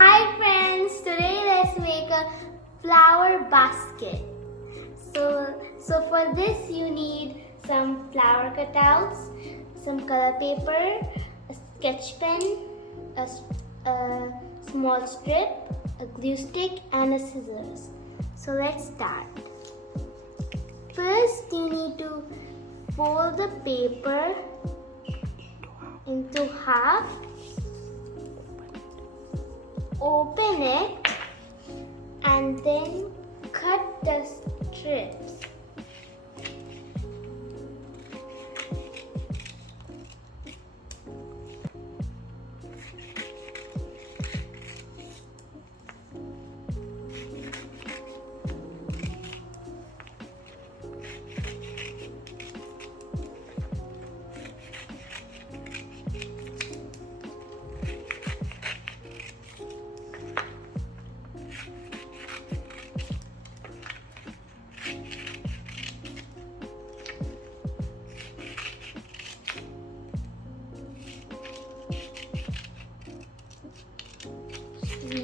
Hi friends, today let's make a flower basket. So for this you need some flower cutouts, some color paper, a sketch pen, a small strip, a glue stick and a scissors. So let's start. First you need to fold the paper into half. Open it and then cut the strips.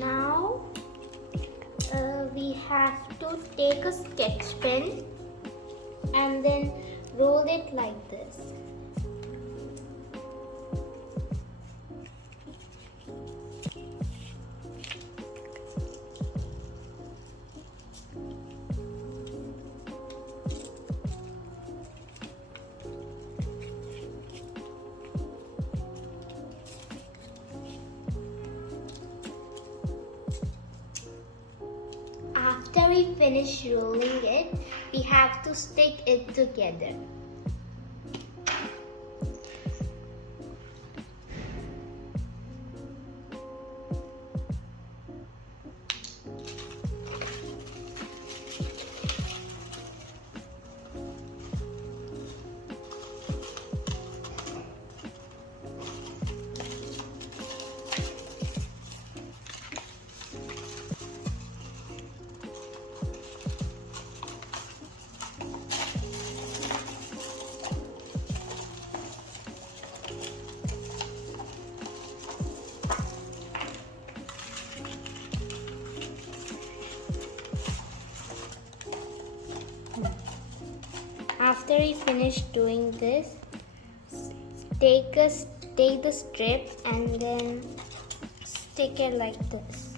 Now we have to take a sketch pen and then roll it like this. After we finish rolling it, we have to stick it together. After we finish doing this, take the strip and then stick it like this.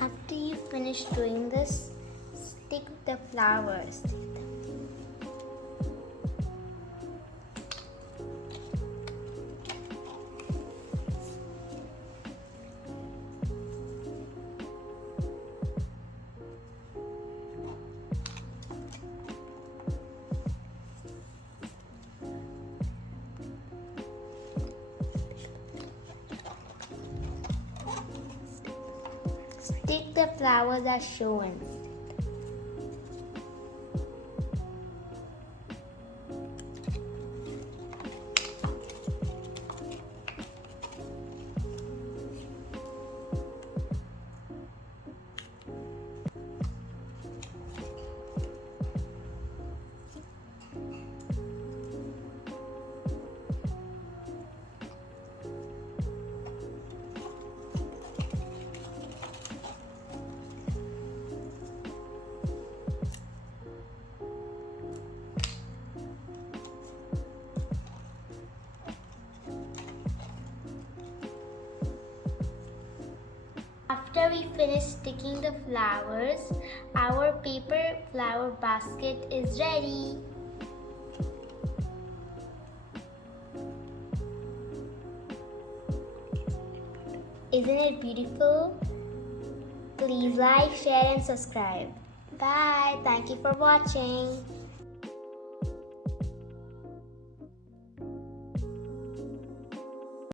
After you finish doing this, stick the flowers. Stick the flowers as shown. After we finish sticking the flowers, our paper flower basket is ready. Isn't it beautiful? Please like, share and subscribe. Bye. Thank you for watching.